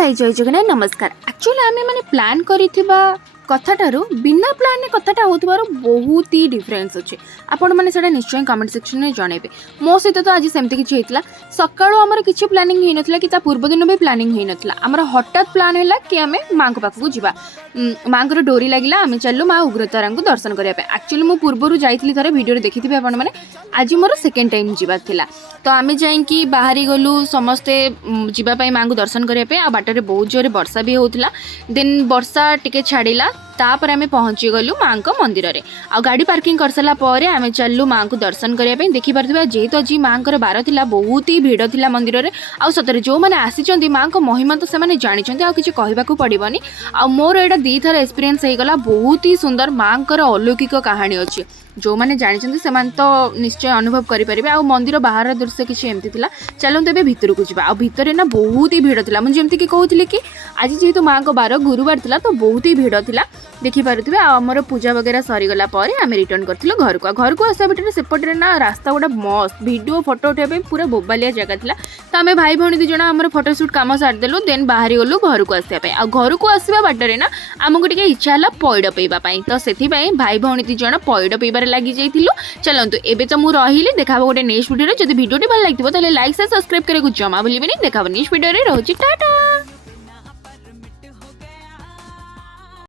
हाय जय जगन्नाथ नमस्कार। एक्चुअली आम मैंने प्लान करिथिबा कथाटारू बिना प्लान कथाटा होतबार बहुत ही डिफरेंस अच्छे। आपण मैंने सेटा निश्चय कमेंट सेक्शन में जनइबे। मो सहित तो आज सेमती किछि हेतला। सकाळो हमर किछि प्लानिंग हेइ नथला कि ता पूर्व दिन भी प्लानिंग हेइ नथला। हमर हठात प्लान हैला कि आमे मां को पाखु जिबा। मां को डोरी लागिला आमे चललो मां उग्रतारा को दर्शन करिया पे। एक्चुअली मो पूर्वरु जाइतली थरे वीडियो रे देखिथिबे आपण माने। आज मोर सेकंड टाइम जिबा थिला। तो आमे जाइकी बाहरी गलु समस्ते जिबा पई मां को दर्शन करिया पे। आ बाटरे बहुत जोरे वर्षा भी होउतला। देन वर्षा टिके छाड़िला तापर आमे पहुँची गलु मां को मंदिर रे। आ गाड़ी पार्किंग कर सारा पर आमे चललु मां को दर्शन करिया पे। देखि पारथिबा जेहेतु आज मां को बार थिला बहुत ही भीड़ थिला मंदिर रे। आ सतरे जो माने आसीचंदी मां को महिमा तो से माने जानिचंदी आ किछि कहबा को पड़िबनी। आ मोर एटा दी थर एक्सपीरियंस हे गला। बहुत ही सुंदर मां को अलौकिक कहानी अछि। जो माने जानिचंदी से मान तो निश्चय अनुभव करि परिबे। आ मंदिर बाहर दृश्य किछि एमती थिला। चलंत एबे भितर को जिबा। आ भितर ना बहुत ही भीड़ थिला। मन जेमती कि कहउथिले कि आज जेहेतु मां को बार गुरुवार थिला तो बहुत ही भीड़ थिला। देखि पारुथिबे आमर पूजा वगैरह सरी गला पर आमे रिटर्न करथिलु घर को आसा बिटर सेपटरे ना रास्ता गोटा मस्त वीडियो फोटो उठाबे पूरा बोबालिया जगह थिला। तो आमे भाई भौणी दु जणा हमर फोटो शूट काम सार देलु। देन बाहरी गलु घर को आसिया पे। आ घर को आसीबा बाटरे ना हमकु टिके इच्छा हला पइड पइबा पई। तो सेथि पई भाई भौणी दु जणा पइड पइबारे लागि जाइथिलु। चलंतु एबे तो मु रहिली देखाबो गोटे नेक्स्ट वीडियो रे। जदि वीडियो टी भल लागिथिबो ताले लाइक से सब्सक्राइब करे को जमा भूलिबेनी। देखाबो नेक्स्ट वीडियो रे। रहउची टाटा।